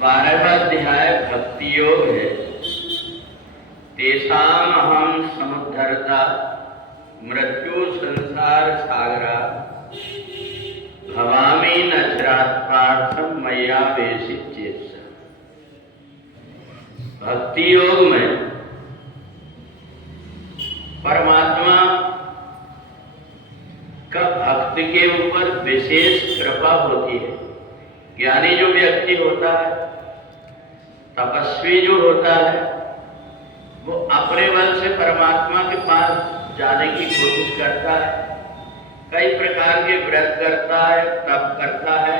12वां अध्याय भक्ति योग है। तेषाम अहम समुद्धरता मृत्यु संसार सागरा भवामी नचरात पार्थम मैया वेशित चेत। भक्ति योग में परमात्मा का भक्त के ऊपर विशेष कृपा होती है। ज्ञानी जो व्यक्ति होता है, तपस्वी जो होता है, वो अपने बल से परमात्मा के पास जाने की कोशिश करता है। कई प्रकार के व्रत करता है, तप करता है,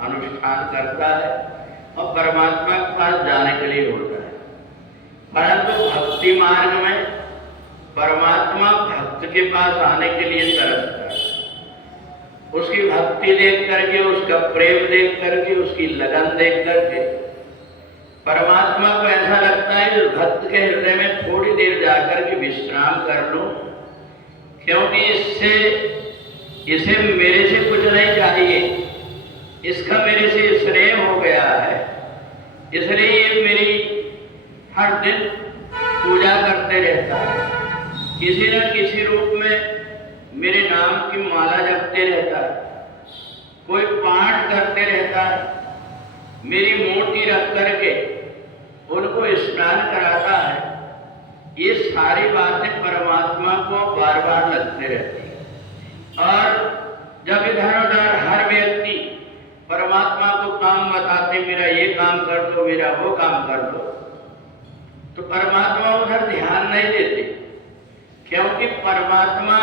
अनुष्ठान करता है और परमात्मा के पास जाने के लिए होता है। परंतु भक्ति मार्ग में परमात्मा भक्त के पास आने के लिए तरसता है। उसकी भक्ति देख करके, उसका प्रेम देख करके, उसकी लगन देख करके परमात्मा को ऐसा लगता है इस भक्त के हृदय में थोड़ी देर जाकर के विश्राम कर लूं, क्योंकि इसे मेरे से कुछ नहीं चाहिए, इसका मेरे से स्नेह हो गया है, इसलिए ये मेरी हर दिन पूजा करते रहता है, किसी न किसी रूप में मेरे नाम की माला जपते रहता है, कोई पाठ करते रहता है, मेरी मूर्ति रख करके उनको स्नान कराता है। ये सारी बातें परमात्मा को बार बार लगते रहती है। और जब इधर उधर हर व्यक्ति परमात्मा को काम बताते, मेरा ये काम कर दो, मेरा वो काम कर दो, तो परमात्मा उधर ध्यान नहीं देते, क्योंकि परमात्मा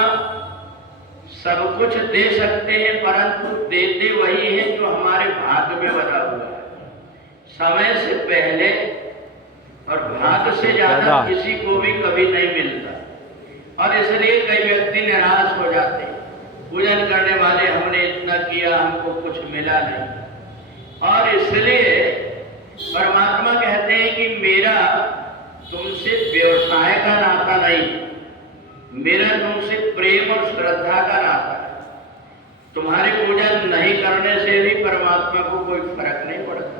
सब कुछ दे सकते हैं, परंतु देते वही है जो हमारे भाग्य में बना हुआ है। समय से पहले और भाग्य से ज्यादा किसी को भी कभी नहीं मिलता। और इसलिए कई व्यक्ति निराश हो जाते हैं, पूजन करने वाले हमने इतना किया, हमको कुछ मिला नहीं। और इसलिए परमात्मा कहते हैं कि मेरा तुमसे व्यवसाय का नाता नहीं, मेरा तुमसे प्रेम और श्रद्धा का नाता है। तुम्हारे पूजन नहीं करने से भी परमात्मा को कोई फर्क नहीं पड़ता,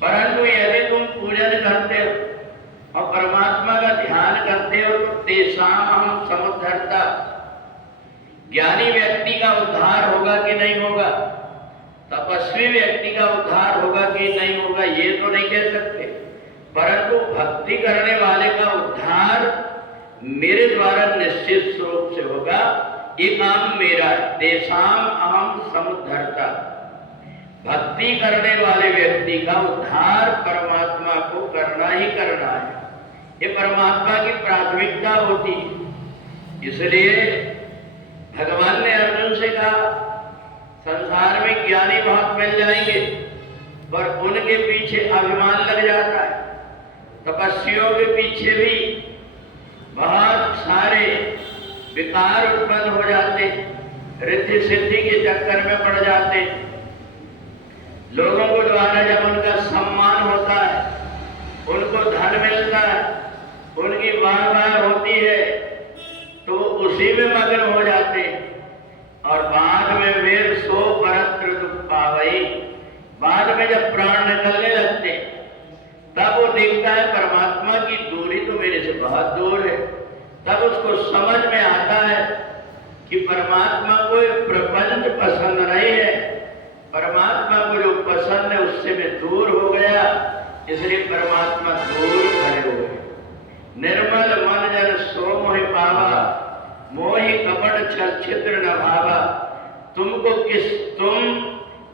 परंतु यदि तुम पूजन करते हो और परमात्मा का ध्यान करते हो तो तेषाम अहम समुद्धरता, ज्ञानी व्यक्ति का उद्धार होगा कि नहीं होगा, तपस्वी व्यक्ति का उद्धार होगा कि नहीं होगा, ये तो नहीं कह सकते, परंतु भक्ति करने वाले का उद्धार मेरे द्वारा निश्चित रूप से होगा। ये काम मेरा है। तेषाम अहम समुद्धरता, भक्ति करने वाले व्यक्ति का उद्धार परमात्मा को करना ही करना है, ये परमात्मा की प्राथमिकता होती है। इसलिए भगवान ने अर्जुन से कहा, संसार में ज्ञानी बहुत मिल जाएंगे पर उनके पीछे अभिमान लग जाता है, तपस्वियों के पीछे भी बहुत सारे विकार उत्पन्न हो जाते, रिद्धि सिद्धि के चक्कर में पड़ जाते। लोगों को द्वारा जब उनका सम्मान होता है, उनको धन मिलता है, उनकी वाह होती है, तो उसी में मग्न हो जाते और बाद में फिर सो परत्र दुख पावई, बाद में जब प्राण निकलने लगते तब वो देखता है परमात्मा की दूरी तो मेरे से बहुत दूर है। तब उसको समझ में आता है कि परमात्मा को प्रपंच पसंद नहीं है, परमात्मा को जो पसंद है उससे मैं दूर हो गया, इसलिए परमात्मा दूर खड़े हो गए। निर्मल मन जन सो मोहि पावा, मोहि कपट छल छिद्र न भावा। तुम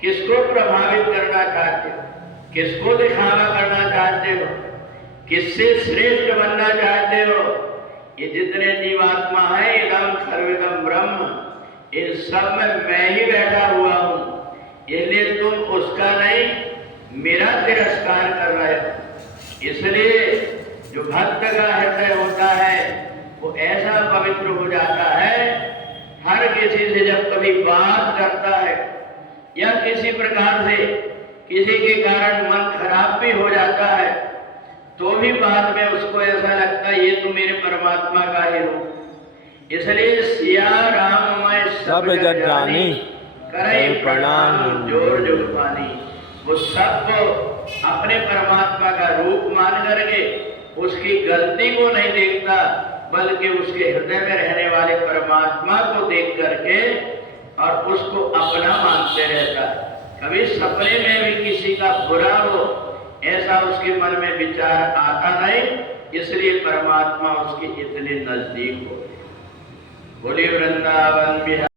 किसको प्रभावित करना चाहते हो, किसको दिखावा करना चाहते हो, किससे श्रेष्ठ बनना चाहते हो? ये जितने जीवात्मा है, इदम सर्वगम ब्रह्म, इन सब में मैं ही बैठा हुआ हूं, इसलिए तुम उसका नहीं मेरा तिरस्कार कर रहे हो। इसलिए जो भक्त का हृदय होता है वो ऐसा पवित्र हो जाता है, हर किसी से जब कभी बात करता है या किसी प्रकार से किसी के कारण मन खराब भी हो जाता है, तो भी बाद में उसको ऐसा लगता है ये तो मेरे परमात्मा का ही रूप। इसलिए सिया राम मैं सब जग जानी, करे प्रणाम जोर जुग पानी। वो सबको अपने परमात्मा का रूप मान करके उसकी गलती को नहीं देखता, बल्कि उसके हृदय में रहने वाले परमात्मा को देख करके और उसको अपना मानते रहता है। कभी सपने में भी किसी का बुरा हो ऐसा उसके मन में विचार आता नहीं, इसलिए परमात्मा उसके इतने नजदीक हो। बोलिए वृंदावन बिहारी।